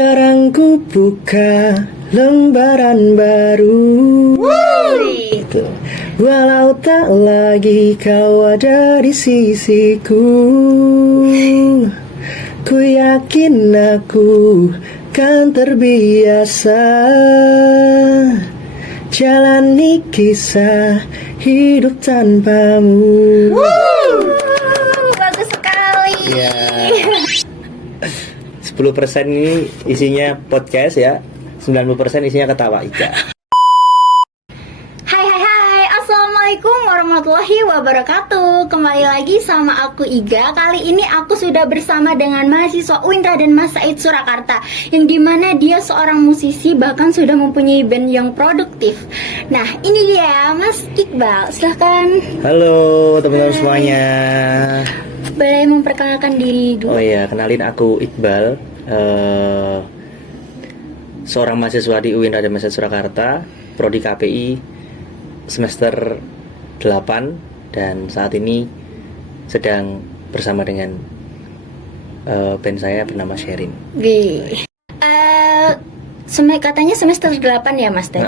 Sekarang ku buka lembaran baru. Gitu. Walau tak lagi kau ada di sisiku, ku yakin aku kan terbiasa jalani kisah hidup tanpamu. Bagus sekali. Ya. 10% ini isinya podcast ya, 90% isinya ketawa Iga. Hai, assalamualaikum warahmatullahi wabarakatuh. Kembali lagi sama aku Iga. Kali ini aku sudah bersama dengan mahasiswa UIN Raden Mas Said Surakarta, yang dimana dia seorang musisi, bahkan sudah mempunyai band yang produktif. Nah, ini dia Mas Iqbal, silahkan. Halo teman-teman semuanya. Boleh memperkenalkan diri dulu? Oh iya, kenalin aku Iqbal, seorang mahasiswa di UIN Raden Mas Said Surakarta, prodi KPI semester 8, dan saat ini sedang bersama dengan band saya bernama Sherin. Katanya semester 8 ya Mas tadi.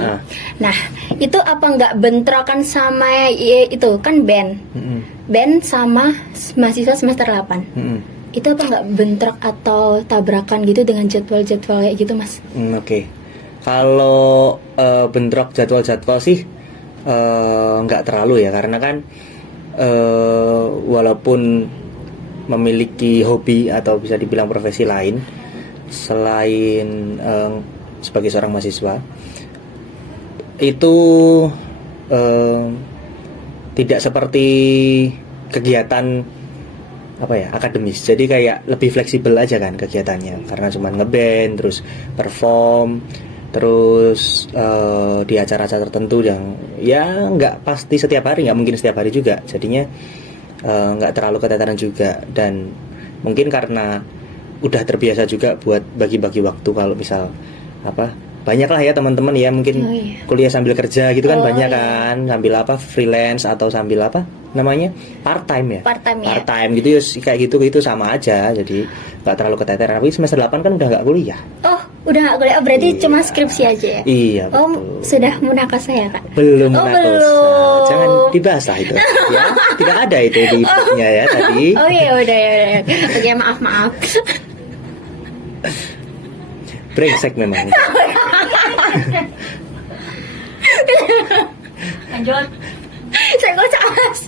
Nah, itu apa nggak bentrokan sama itu kan band? Band sama mahasiswa semester 8. Itu apa nggak bentrok atau tabrakan gitu dengan jadwal-jadwal kayak gitu Mas? Oke. Kalau bentrok jadwal-jadwal sih nggak terlalu ya, karena kan walaupun memiliki hobi atau bisa dibilang profesi lain selain sebagai seorang mahasiswa, itu tidak seperti kegiatan akademis. Jadi kayak lebih fleksibel aja kan kegiatannya, karena cuma ngeband, terus perform, terus di acara-acara tertentu yang ya nggak pasti setiap hari, nggak mungkin setiap hari juga. Jadinya nggak terlalu keteteran juga, dan mungkin karena udah terbiasa juga buat bagi-bagi waktu. Kalau misal banyak lah ya teman-teman ya, mungkin kuliah sambil kerja gitu kan, banyak kan, sambil freelance atau sambil namanya part time gitu ya, kayak gitu sama aja. Jadi nggak terlalu keteteran. Tapi semester 8 kan udah nggak kuliah. Udah nggak kuliah, berarti cuma skripsi aja ya? Iya, betul. Sudah munakasa ya Kak? Belum munakasa. Belum. Jangan dibahas lah itu ya. Tidak ada itu di itunya ya tadi. Udah. Oke, maaf. Brengsek memang. Lanjut. Saya kok mas.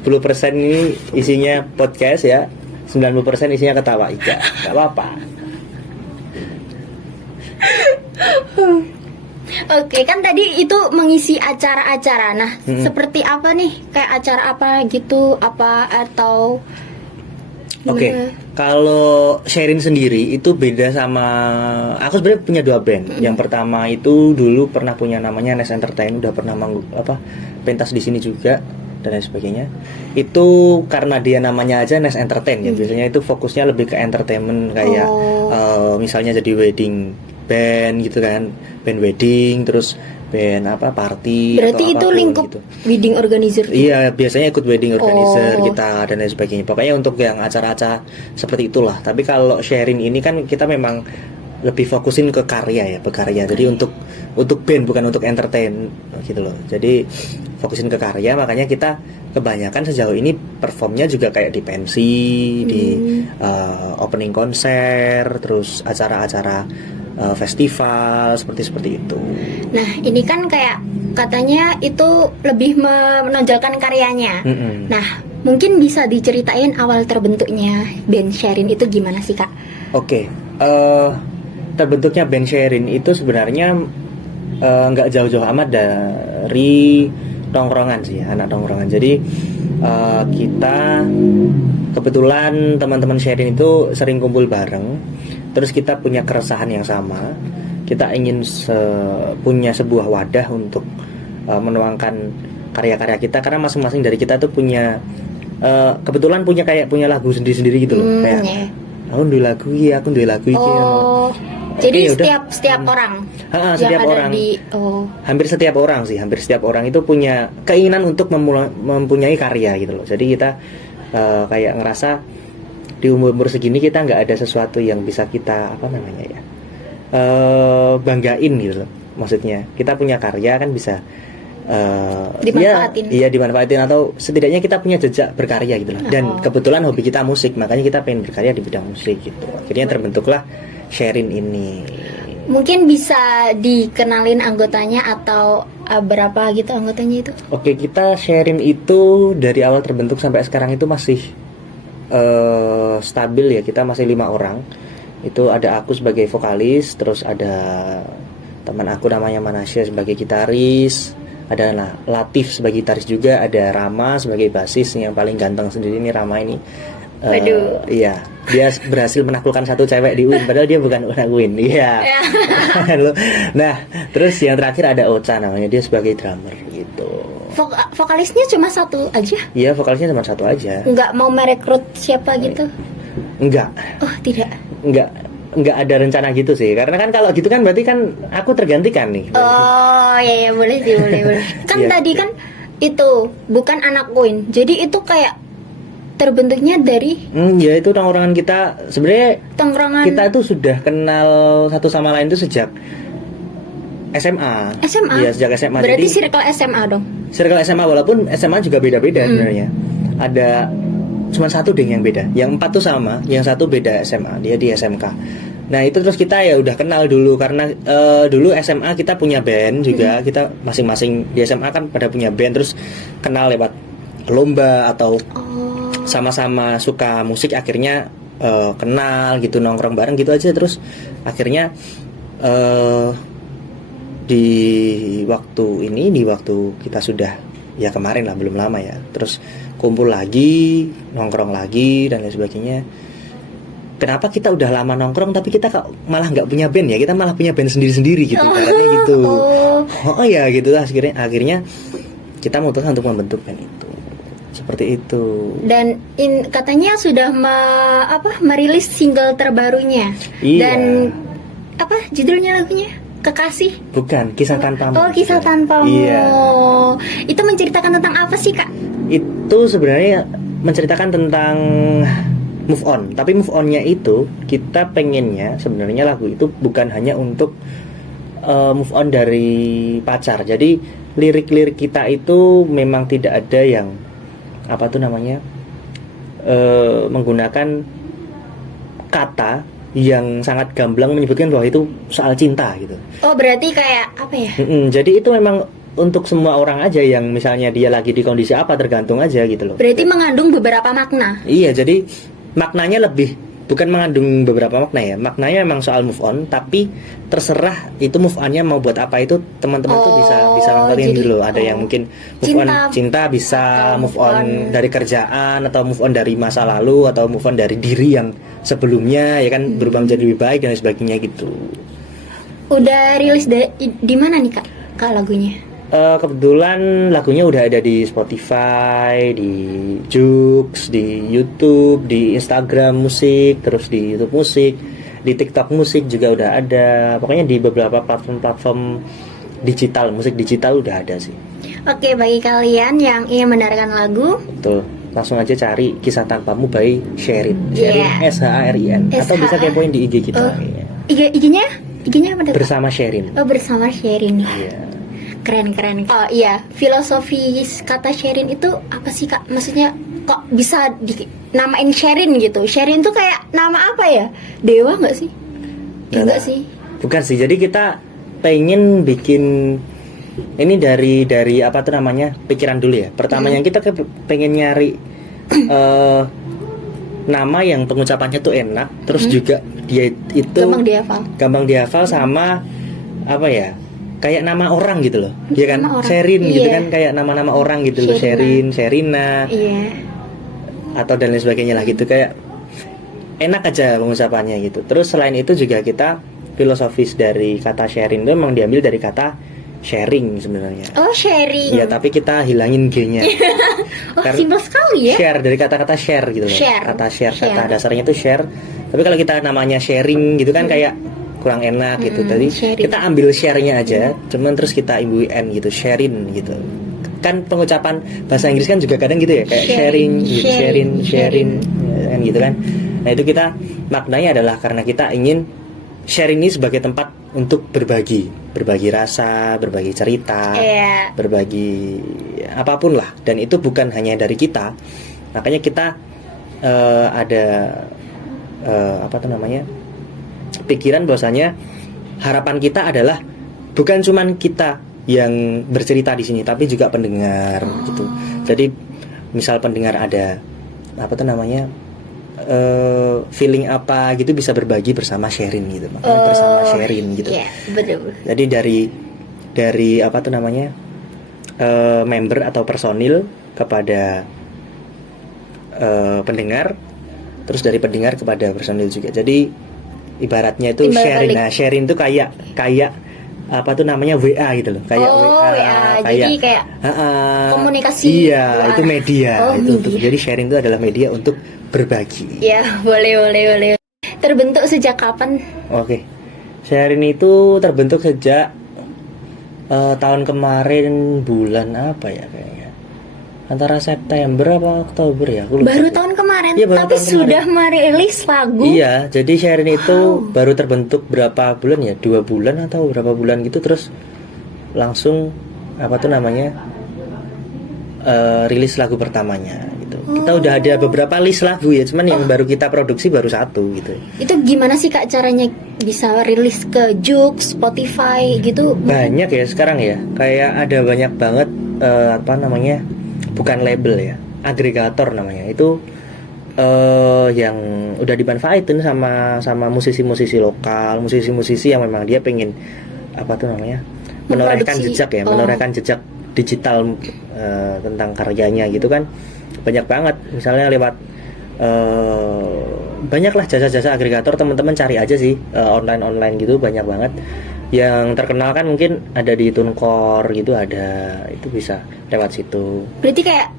10% ini isinya podcast ya, 90% isinya ketawa Iga. Gak apa-apa. Oke, kan tadi itu mengisi acara-acara. Nah, seperti apa nih? Kayak acara apa gitu? Apa atau Oke, kalau Sherin sendiri itu beda sama aku. Sebenarnya punya dua band. Yang pertama itu dulu pernah punya namanya Nes Entertain, udah pernah pentas di sini juga dan lain sebagainya. Itu karena dia namanya aja Nes Entertain ya. Biasanya itu fokusnya lebih ke entertainment, kayak misalnya jadi wedding band gitu kan, band wedding, terus band party. Berarti atau itu lingkup gitu. Wedding organizer gitu? Iya, biasanya ikut wedding organizer kita dan lain sebagainya. Pokoknya untuk yang acara-acara seperti itulah. Tapi kalau Sherin ini kan kita memang lebih fokusin ke karya ya, berkarya. Jadi untuk band, bukan untuk entertain gitu loh. Jadi fokusin ke karya, makanya kita kebanyakan sejauh ini performnya juga kayak di pensi, di opening konser, terus acara-acara festival seperti itu. Nah, ini kan kayak katanya itu lebih menonjolkan karyanya. Nah, mungkin bisa diceritain awal terbentuknya band Sherin itu gimana sih Kak? Oke, terbentuknya band Sherin itu sebenarnya nggak jauh-jauh amat dari tongkrongan sih, anak tongkrongan. Jadi kita kebetulan teman-teman Sherin itu sering kumpul bareng. Terus kita punya keresahan yang sama. Kita ingin punya sebuah wadah untuk menuangkan karya-karya kita, karena masing-masing dari kita tuh punya kebetulan punya lagu sendiri-sendiri gitu loh. Kayak aku duwe lagu iki. Jadi setiap orang. Setiap orang. Hampir setiap orang itu punya keinginan untuk mempunyai karya gitu loh. Jadi kita kayak ngerasa di umur segini kita nggak ada sesuatu yang bisa kita apa namanya ya, banggain gitu loh. Maksudnya kita punya karya kan bisa Dimanfaatin. iya dimanfaatin, atau setidaknya kita punya jejak berkarya gitu loh. Dan kebetulan hobi kita musik, makanya kita pengen berkarya di bidang musik gitu. Akhirnya terbentuklah Sherin ini. Mungkin bisa dikenalin anggotanya atau berapa gitu anggotanya itu? Oke, kita Sherin itu dari awal terbentuk sampai sekarang itu masih stabil ya. Kita masih 5 orang. Itu ada aku sebagai vokalis, terus ada teman aku namanya Manasya sebagai gitaris, ada Latif sebagai gitaris juga, ada Rama sebagai basis yang paling ganteng sendiri ini. Rama ini Waduh. iya, dia berhasil menaklukkan satu cewek di UIN, padahal dia bukan anak UIN. Iya. Nah, terus yang terakhir ada Ocha namanya, dia sebagai drummer gitu. Vokalisnya cuma satu aja? Iya, vokalisnya cuma satu aja. Nggak mau merekrut siapa gitu? Enggak. Oh, tidak. Enggak ada rencana gitu sih. Karena kan kalau gitu kan berarti kan aku tergantikan nih. Oh, ya boleh sih, boleh. Kan Iya. tadi kan itu bukan anak UIN. Jadi itu kayak terbentuknya dari Ya itu tongkrongan kita. Sebenarnya tongkrongan kita tuh sudah kenal satu sama lain tuh sejak SMA. SMA. Iya, sejak SMA. Berarti Jadi circle SMA dong. circle SMA, walaupun SMA juga beda-beda sebenarnya. Ada cuma satu deh yang beda. Yang 4 tuh sama, yang satu beda SMA. Dia di SMK. Nah itu terus kita ya udah kenal dulu karena dulu SMA kita punya band juga. Kita masing-masing di SMA kan pada punya band, terus kenal lewat lomba atau sama-sama suka musik, akhirnya kenal gitu, nongkrong bareng gitu aja. Terus akhirnya di waktu kita sudah ya kemarin lah, belum lama ya, terus kumpul lagi, nongkrong lagi dan lain sebagainya. Kenapa kita udah lama nongkrong tapi kita malah nggak punya band ya, kita malah punya band sendiri-sendiri gitu, ibaratnya gitu. Oh ya gitu lah, akhirnya kita memutuskan untuk membentuk band itu seperti itu. Dan katanya sudah merilis single terbarunya. Iya. Dan apa judulnya lagunya? Kekasih? Bukan, Kisah Tanpamu. Oh, Kisah Tanpamu. Iya. Itu menceritakan tentang apa sih, Kak? Itu sebenarnya menceritakan tentang move on. Tapi move onnya itu kita pengennya sebenarnya lagu itu bukan hanya untuk move on dari pacar. Jadi lirik-lirik kita itu memang tidak ada yang apa tuh namanya menggunakan kata yang sangat gamblang menyebutkan bahwa itu soal cinta gitu. Oh, berarti kayak apa ya? Jadi itu memang untuk semua orang aja yang misalnya dia lagi di kondisi apa, tergantung aja gitu loh. Berarti mengandung beberapa makna. Iya, jadi maknanya lebih bukan mengandung beberapa makna ya. Maknanya memang soal move on, tapi terserah itu move onnya mau buat apa, itu teman-teman tuh bisa ngelakuin dulu. Ada yang mungkin move on cinta, bisa move on dari kerjaan, atau move on dari masa lalu, atau move on dari diri yang sebelumnya ya kan, berubah menjadi lebih baik dan sebagainya gitu. Udah rilis di mana nih, Kak lagunya? Kebetulan lagunya udah ada di Spotify, di Joox, di YouTube, di Instagram musik, terus di YouTube musik, di TikTok musik juga udah ada. Pokoknya di beberapa platform digital, musik digital udah ada sih. Oke, bagi kalian yang ingin mendengarkan lagu, betul, langsung aja cari Kisah Tanpamu by Sherin. Sherin, SHARIN. Atau bisa kepoin di IG kita. IG-nya apa? Bersama Sherin. Oh, bersama Sherin. Iya. Keren. Oh iya, filosofis kata Sherin itu apa sih, Kak? Maksudnya kok bisa dinamain Sherin gitu? Sherin tuh kayak nama apa ya? Dewa nggak sih? Enggak sih. Bukan sih. Jadi kita pengen bikin ini dari apa tuh namanya, pikiran dulu ya. Pertamanya kita pengen nyari nama yang pengucapannya tuh enak, terus juga dia itu gampang dihafal sama apa ya? Kayak nama orang gitu loh, ya kan, Sherin gitu kan, kayak nama-nama orang gitu loh, Sherin, Sherina, atau dan lain sebagainya lah gitu, kayak enak aja pengucapannya gitu. Terus selain itu juga kita filosofis dari kata Sherin itu memang diambil dari kata sharing sebenarnya. Oh, sharing. Ya, tapi kita hilangin G-nya. Simpel sekali ya. Share dari kata-kata share gitu loh. Kata share, kata dasarnya itu share. Tapi kalau kita namanya sharing gitu kan kayak kurang enak gitu. Tadi kita ambil share-nya aja, cuman terus kita imbuin N gitu, sharing gitu. Kan pengucapan bahasa Inggris kan juga kadang gitu ya, kayak sharing gitu, sharing gitu kan. Nah itu kita maknanya adalah karena kita ingin share ini sebagai tempat untuk berbagi rasa, berbagi cerita, Iya. berbagi apapun lah. Dan itu bukan hanya dari kita. Makanya kita ada pikiran bahwasanya harapan kita adalah bukan cuman kita yang bercerita di sini, tapi juga pendengar gitu. Jadi misal pendengar ada feeling apa gitu bisa berbagi bersama sharing gitu. Makanya bersama sharing gitu. Iya, betul. Jadi dari member atau personil kepada pendengar, terus dari pendengar kepada personil juga. Jadi ibaratnya itu Timbal sharing. balik. Nah, sharing itu kayak WA gitu loh. Kayak WA. Jadi kayak komunikasi. Iya, WA. itu media. Media. Jadi sharing itu adalah media untuk berbagi. Ya, boleh. Terbentuk sejak kapan? Oke. Sharing itu terbentuk sejak tahun kemarin bulan apa ya kayaknya. Antara September apa Oktober ya, aku lupa. Baru tahun kemarin, Iya, baru tapi tahun sudah merilis lagu. Iya, jadi Sherin itu baru terbentuk berapa bulan ya? 2 bulan atau berapa bulan gitu, terus langsung rilis lagu pertamanya gitu. Kita udah ada beberapa list lagu ya, cuman yang baru kita produksi baru 1 gitu. Itu gimana sih Kak caranya bisa rilis ke Joox, Spotify gitu? Banyak ya sekarang ya, kayak ada banyak banget bukan label ya, agregator namanya. Itu yang udah dimanfaatin sama musisi-musisi lokal, musisi-musisi yang memang dia pengen menorehkan jejak ya, menorehkan jejak digital tentang karyanya gitu kan. Banyak banget, misalnya lewat banyaklah jasa-jasa agregator, teman-teman cari aja sih online gitu, banyak banget. Yang terkenal kan mungkin ada di TuneCore gitu, ada, itu bisa lewat situ. Berarti kayak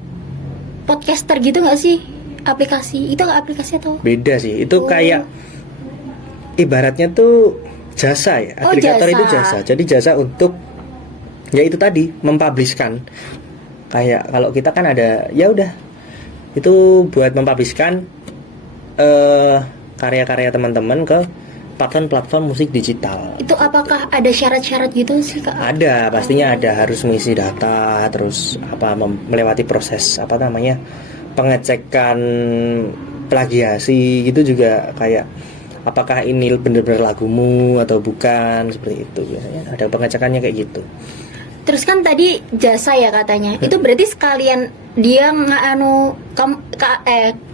podcaster gitu nggak sih? Aplikasi itu nggak aplikasi atau? Beda sih, itu kayak ibaratnya tuh jasa ya, agregator jasa. itu jasa. Jadi jasa untuk ya itu tadi mempublishkan. Kayak kalau kita kan ada, ya udah itu buat mempublishkan karya-karya teman-teman ke platform-platform musik digital. Itu apakah ada syarat-syarat gitu sih Kak? Ada, pastinya ada, harus mengisi data, terus melewati proses pengecekan plagiasi gitu juga, kayak apakah ini benar-benar lagumu atau bukan, seperti itu. Biasanya ada pengecekannya kayak gitu. Terus kan tadi jasa ya katanya. Itu berarti sekalian dia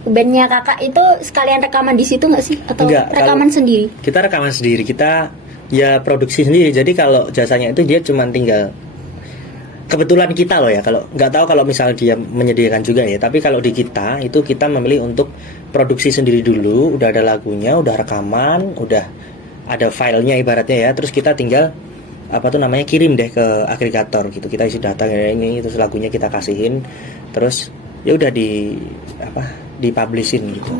bandnya kakak itu sekalian rekaman di situ nggak sih? Atau Enggak, rekaman sendiri? Kita rekaman sendiri, kita ya produksi sendiri. Jadi kalau jasanya itu dia cuma tinggal, kebetulan kita loh ya, kalau nggak tahu kalau misal dia menyediakan juga ya. Tapi kalau di kita itu kita memilih untuk produksi sendiri dulu. Udah ada lagunya, udah rekaman, udah ada filenya ibaratnya ya. Terus kita tinggal kirim deh ke agregator gitu. Kita isi data ini, terus lagunya kita kasihin, terus ya udah dipublishin gitu.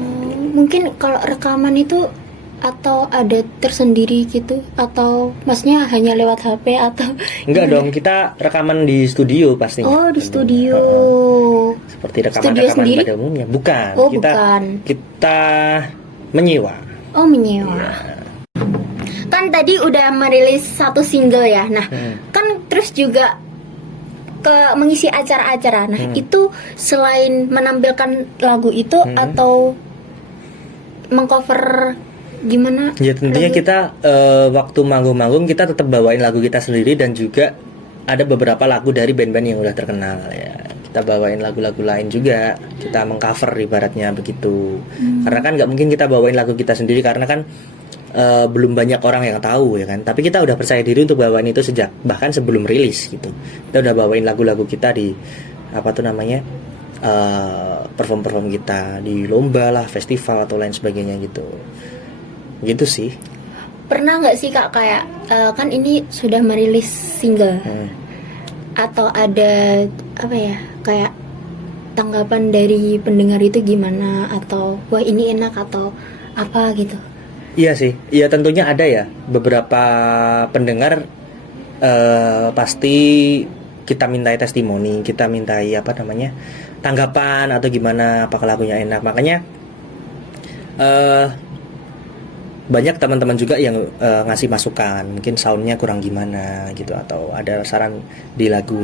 Mungkin kalau rekaman itu atau ada tersendiri gitu, atau maksudnya hanya lewat HP atau Enggak dong, kita rekaman di studio pastinya. Oh, di studio. Seperti Studio rekaman sendiri? pada umumnya. Bukan. Oh, kita menyewa. Oh, menyewa. Kan tadi udah merilis 1 single ya. Nah, kan terus juga mengisi acara-acara. Nah, itu selain menampilkan lagu itu atau mengcover gimana? Ya tentunya kita waktu manggung-manggung kita tetap bawain lagu kita sendiri, dan juga ada beberapa lagu dari band-band yang udah terkenal ya. Kita bawain lagu-lagu lain juga, kita mengcover ibaratnya begitu. Karena kan nggak mungkin kita bawain lagu kita sendiri, karena kan belum banyak orang yang tahu ya kan. Tapi kita udah percaya diri untuk bawain itu bahkan sebelum rilis gitu. Kita udah bawain lagu-lagu kita di perform kita di lomba lah, festival atau lain sebagainya gitu sih. Pernah nggak sih Kak kayak kan ini sudah merilis single atau ada kayak tanggapan dari pendengar itu gimana, atau wah ini enak atau apa gitu? Iya sih, iya tentunya ada ya beberapa pendengar pasti kita mintai testimoni, kita mintai tanggapan atau gimana, apakah lagunya enak. Makanya banyak teman-teman juga yang ngasih masukan, mungkin soundnya kurang gimana gitu, atau ada saran di lagu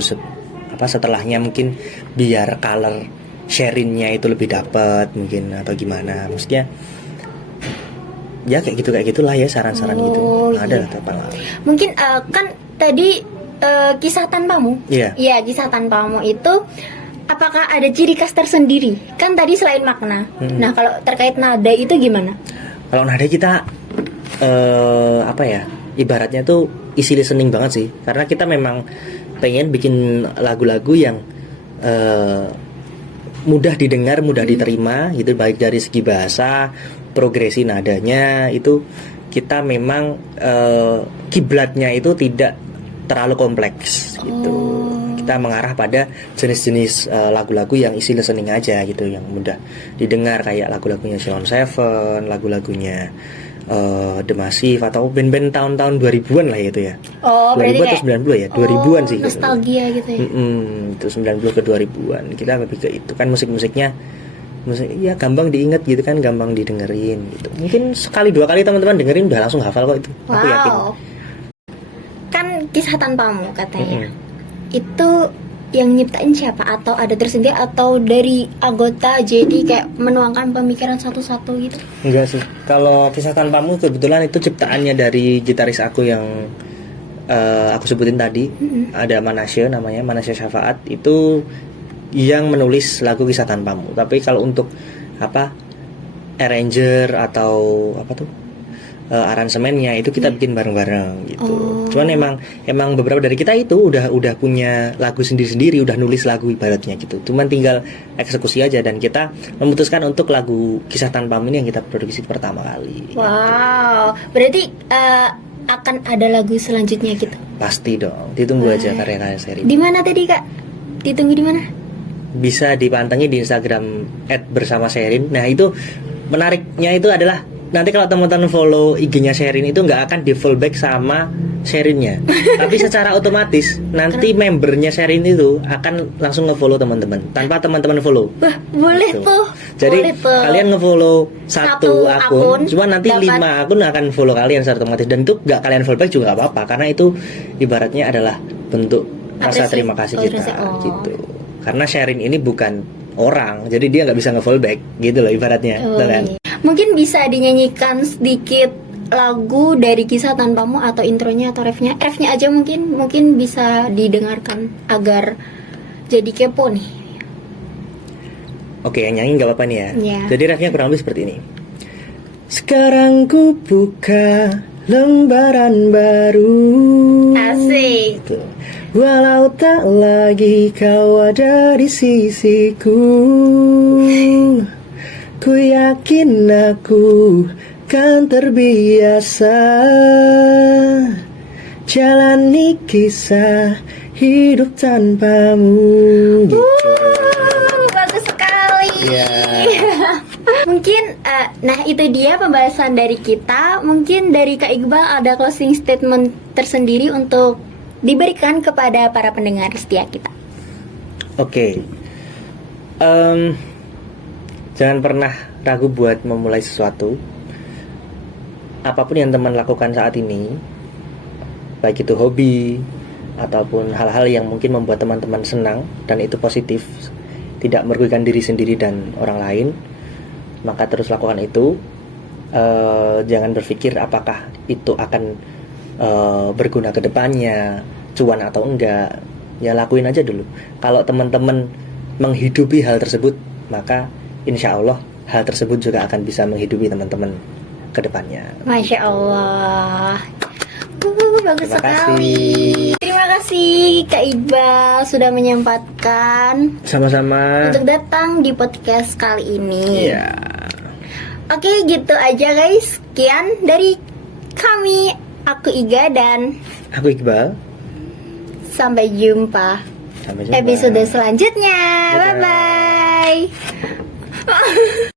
setelahnya mungkin biar color sharingnya itu lebih dapat mungkin, atau gimana, maksudnya ya kayak gitulah ya, saran-saran gitu. Ada iya. apa? Mungkin kan tadi kisah tanpamu. Iya. Iya, kisah tanpamu itu apakah ada ciri khas tersendiri? Kan tadi selain makna. Nah, kalau terkait nada itu gimana? Kalau nada kita apa ya? Ibaratnya tuh easy listening banget sih. Karena kita memang pengen bikin lagu-lagu yang mudah didengar, mudah diterima gitu, baik dari segi bahasa, progresi nadanya itu kita memang kiblatnya itu tidak terlalu kompleks gitu. Kita mengarah pada jenis-jenis lagu-lagu yang easy listening aja gitu, yang mudah didengar, kayak lagu-lagunya Sheila on 7, lagu-lagunya The Massive, atau band-band tahun-tahun 2000-an lah itu ya. Oh, 2000 berarti atau kayak 90 ya? 2000-an sih. nostalgia gitu ya. Itu 90 ke 2000-an. Kita lebih ke itu kan, musik-musiknya ya gampang diingat gitu kan, gampang didengerin gitu. Mungkin sekali dua kali teman-teman dengerin udah langsung hafal kok itu. Aku yakin. Wow. Kan kisah tanpamu katanya. Itu yang nyiptain siapa, atau ada tersendiri atau dari anggota jadi kayak menuangkan pemikiran satu-satu gitu? Enggak sih. Kalau kisah tanpamu kebetulan itu ciptaannya dari gitaris aku yang aku sebutin tadi. Ada Manasya namanya, Manasya Syafaat, itu yang menulis lagu kisah tanpamu. Tapi kalau untuk arranger atau aransemennya itu kita bikin bareng-bareng gitu. Cuman emang beberapa dari kita itu udah punya lagu sendiri-sendiri, udah nulis lagu ibaratnya gitu. Cuman tinggal eksekusi aja, dan kita memutuskan untuk lagu kisah tanpamu ini yang kita produksi pertama kali. Wow, berarti akan ada lagu selanjutnya gitu? Pasti dong, ditunggu aja karya-karya seri. Di mana tadi Kak? Ditunggu di mana? Bisa dipantengin di Instagram @bersama_Sherin. Nah, itu menariknya itu adalah nanti kalau teman-teman follow IG-nya Sherin itu nggak akan di fallback sama Sherinnya, tapi secara otomatis nanti membernya Sherin itu akan langsung nge-follow teman-teman tanpa teman-teman follow. Wah, boleh Gitu. tuh. Jadi boleh tuh. kalian nge-follow Satu satu akun, cuma nanti dapat 5 akun akan follow kalian secara otomatis, dan itu nggak kalian fallback juga nggak apa-apa, karena itu ibaratnya adalah bentuk rasa Apresiasi. terima kasih kita gitu. Karena Sherin ini bukan orang, jadi dia nggak bisa nge-fallback gitu loh ibaratnya, Oh, betul kan? iya. Mungkin bisa dinyanyikan sedikit lagu dari kisah tanpamu, atau intronya atau refnya aja mungkin bisa didengarkan agar jadi kepo nih. Oke, yang nyanyi nggak apa-apa nih ya. Iya. Jadi refnya kurang lebih seperti ini. Sekarang ku buka lembaran baru. Asik. Tuh. Walau tak lagi kau ada di sisiku, ku yakin aku kan terbiasa jalani kisah hidup tanpamu. Bagus sekali. Iya. Mungkin nah itu dia pembahasan dari kita. Mungkin dari Kak Iqbal ada closing statement tersendiri untuk diberikan kepada para pendengar setia kita. Oke. Jangan pernah ragu buat memulai sesuatu. Apapun yang teman lakukan saat ini, baik itu hobi ataupun hal-hal yang mungkin membuat teman-teman senang dan itu positif, tidak merugikan diri sendiri dan orang lain, maka terus lakukan itu. Jangan berpikir apakah itu akan berguna ke depannya, cuan atau enggak. Ya lakuin aja dulu. Kalau teman-teman menghidupi hal tersebut, maka insya Allah hal tersebut juga akan bisa menghidupi teman-teman ke depannya. Masya Allah. Bagus Terima sekali. kasih. Terima kasih Kak Iqbal sudah menyempatkan Sama-sama. untuk datang di podcast kali ini. Iya. Oke, gitu aja guys. Sekian dari kami, aku Iga, dan Aku Iqbal. sampai jumpa Sampai jumpa. episode selanjutnya. Dadah. Bye bye.